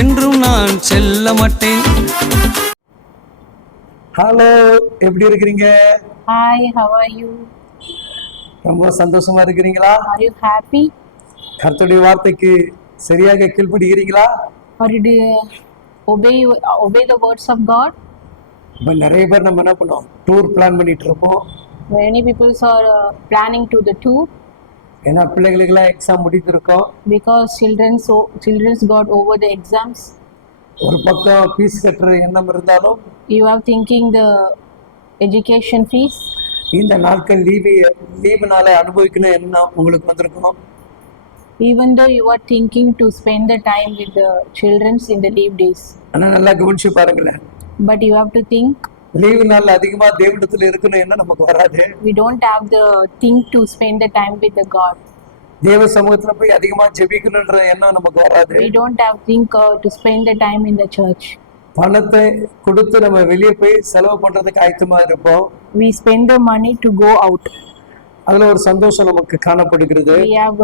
என்றும் நான் செல்ல மாட்டேன். ஹலோ, எப்படி இருக்கிறீங்க? Hi, how are you? ரொம்ப சந்தோஷமா இருக்கிறீங்களா? Are you happy? கர்த்தருடைய வார்த்தைக்கு சரியாக கீழ்ப்படுகிறீங்களா? Or did you obey the words of God? இப்போ நிறைய பேர் நம்ம என்ன பண்ணோம், டூர் பிளான் பண்ணிட்டு இருப்போம். Many people are planning to the tour ஏன்னா பிள்ளைகளுக்கெல்லாம் exam முடித்திருக்கோம். because children's got over the exams. ஒரு பக்கம் ஃபீஸ் கட்டுற எண்ணம் இருந்தாலும் You are thinking the education fees. இந்த நாட்கள் லீவுனால அனுபவிக்கணும் எண்ணம் உங்களுக்கு வந்திருக்கணும். Even though you are thinking to spend the time with the children's in the leave days. ஆனால் நல்லா கவனிச்சு பாருங்களேன், But you have to think, leave நாள் அதிகமா தேவனிடத்துல இருக்கணும் என்ன நமக்கு வராது. we don't have the thing to spend the time with the God. தேவ சமூகத்துல போய் அதிகமா ஜெபிக்கணும்ன்ற எண்ணம் நமக்கு வராது. We don't have think to spend the time in the church. பணத்தை கொடுத்து நம்ம வெளியே போய் செலவு பண்றதுக்கு ஆயத்தமா இருப்போம். We spend the money to go out. அதுல ஒரு சந்தோஷம் நமக்கு காணப்படுகிறது. We have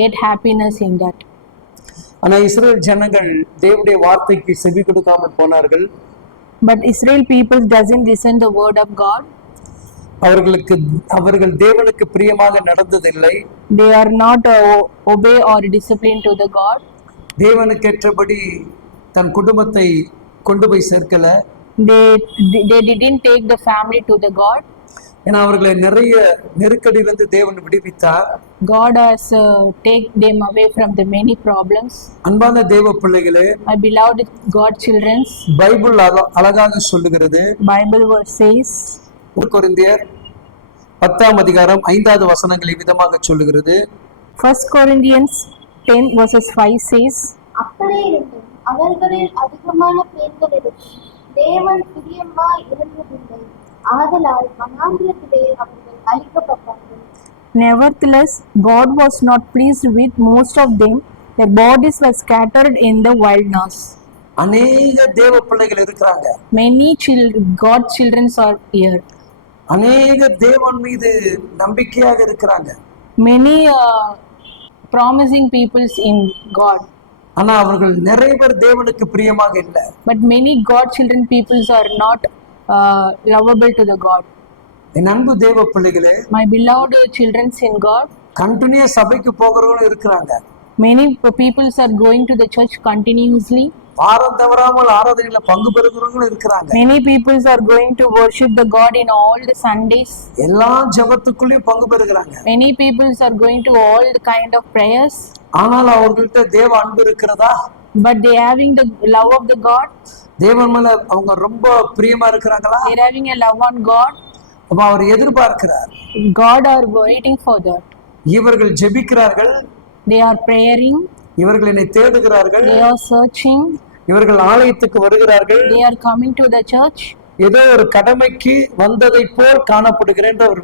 get happiness in that. ஆனா இஸ்ரேல் ஜனங்கள் தேவனுடைய வார்த்தைக்கு செவி கொடுக்காமல் போனார்கள். But Israel people doesn't listen the word of God. அவர்கள் தேவனுக்கு பிரியமாக நடந்ததில்லை. They are not obey or discipline to the God. தேவனுக்கு ஏற்றபடி தன் குடும்பத்தை கொண்டு போய் சேர்க்கல. They didn't take the family to the God. ஏன்னா அவர்களை நிறைய நெருக்கடியிலிருந்து தேவன் விடுவித்தார். God has take them away from the many problems. அன்பான தேவ பிள்ளைகளே, My beloved God children, Bible அழகாக சொல்லுகிறது. Bible verse says, 1 கொரிந்தியர் 10ஆம் அதிகாரம் 5வது வசனங்களை விதமாக சொல்லுகிறது. 1 Corinthians 10 verses 5 says, அப்படியிருந்தும் அவர்களில் அதிகமான பேர்களுக்கு தேவன் பிரியமாய் இருந்ததில்லை. ஆதலால் வனாந்திரத்திலே அவர்கள் அழிக்கப்பட்டார்கள். Nevertheless, God was not pleased with most of them. Their bodies were scattered in the wilderness. அநேக தேவ பிள்ளைகள் இருக்கிறாங்க. Many God children are here. அநேக தேவன் மீது நம்பிக்கையாக இருக்கிறாங்க. Many promising peoples in God. ஆனா அவர்கள் நிறைய பேர் தேவனுக்கு பிரியமாக இல்லை. But many God children peoples are not lovable to the God. என் அன்பு தேவ பிள்ளைகளே, My beloved children in God, continue சபைக்கு போகிறவங்களும் இருக்கிறாங்க. many peoples are going to the church continuously. வாரம் தவறாமல் ஆராதனையில பங்கு பெறுகிறவங்களும் இருக்கிறாங்க. Many peoples are going to worship the God in all the Sundays. எல்லா ஜெபத்துக்குள்ளேயும் பங்கு பெறுகிறாங்க. Many peoples are going to all the kind of prayers. ஆனால் அவர்கள்ட்ட தேவ அன்பு இருக்கிறதா? But they having the love of the God. தேவன் மேல அவங்க ரொம்ப பிரியமா இருக்கிறாங்களா? They're having a love on God. அப்ப அவர் எதிர்பார்க்கிறார். God are waiting for that. இவர்கள் ஜெபிக்கிறார்கள். They are praying. இவர்கள் என்னை தேடுகிறார்கள். They are searching. இவர்கள் ஆலயத்துக்கு வருகிறார்கள். They are coming to the church. ஏதோ ஒரு கடமைக்கு வந்ததை போல் காணப்படுகிறேன் என்று அவர்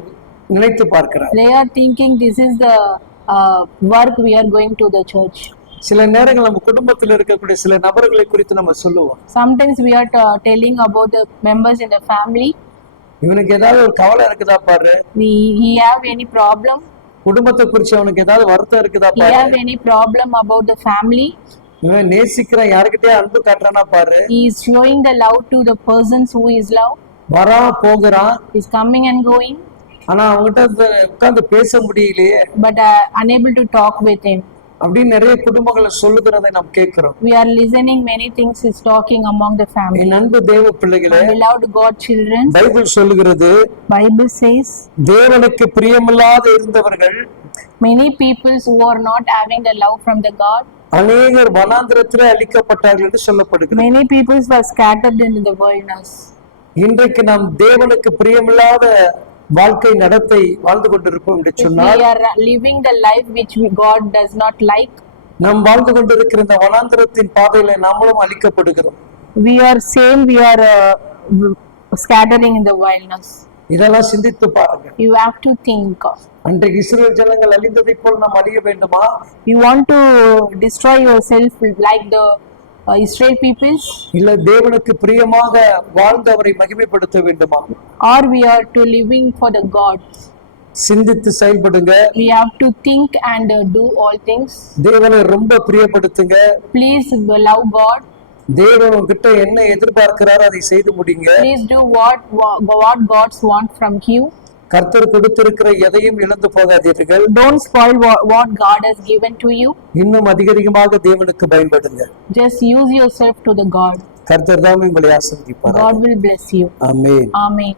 நினைத்து பார்க்கிறார். They are thinking this is the work we are going to the church. சில நேரங்கள் நம்ம குடும்பத்தில் இருக்கக்கூடிய சில நபர்களை குறித்து நம்ம சொல்லுவோம். Sometimes we are telling about the members in the family. இவனுக்கு ஏதாவது ஒரு கவலை இருக்குதா பாரு. He have any problem? குடும்பத்தை குறித்து அவனுக்கு ஏதாவது வருத்தம் இருக்குதா He பாரு. have any problem about the family? இவன் நேசிக்கிறான், யாருக்கிட்டே அன்பு காட்டுறானா பாரு. He is showing the love to the persons who is love. வரா போகிறான். He is coming and going. ஆனா அவங்ககிட்ட உட்கார்ந்து பேச முடியலையே. But unable to talk with him. அப்படின்னு நிறைய குடும்பங்களை சொல்லுகிறதை நாம் கேட்கிறோம். We are listening many things is talking among the family. என் அன்பு தேவ பிள்ளைகளே, Beloved God children, பைபிள் சொல்லுகிறது, Bible says, தேவனுக்கு பிரியமில்லாத இருந்தவர்கள், many peoples who are not having the love from the God, அநேகர் வனாந்திரத்திலே அழிக்கப்பட்டார்கள் என்று சொல்லப்படுகிறது. many peoples were scattered in the wilderness. இன்றைக்கு நாம் தேவனுக்கு பிரியமில்லாத வாழ்க்கை நடத்தை வாழ்ந்து கொண்டிருப்போம் என்று சொன்னால், we are living the life which God does not like. நாம் வாழ்ந்து கொண்டிருக்கிற இந்த வனாந்திரத்தின் பாதையில நாமளும் அழிக்கப்படுகிறோம். We are scattering in the wilderness. இதெல்லாம் சிந்தித்து பாருங்க. You have to think. அன்றைக்கு இஸ்ரவேல் ஜனங்கள் அழிந்ததை போல் நாம் அழிய வேண்டுமா? You want to destroy yourself like the Israel peoples? இல்ல தேவனுக்கு பிரியமாக வாழ்ந்தவரை மகிமைப்படுத்த வேண்டுமா? Or we are to living for the God? சிந்தித்து செயல்படுங்க. We have to think and do all things. தேவனை ரொம்ப பிரியப்படுத்துங்க. Please love God. தேவன் உங்ககிட்ட என்ன எதிர்பார்க்கிறாரோ அதை செய்து முடிங்க. Please do what God's want from you. கர்த்தர் கொடுத்திருக்கிற எதையும் இழந்து போகாதீர்கள். Don't spoil what God has given to you. இன்னும் அதிகமாக தேவனுக்கு பயன்படுங்க. Just use yourself to the God. கர்த்தர் தாமே உங்களை ஆசீர்வதிப்பார். God will bless you. Amen. Amen.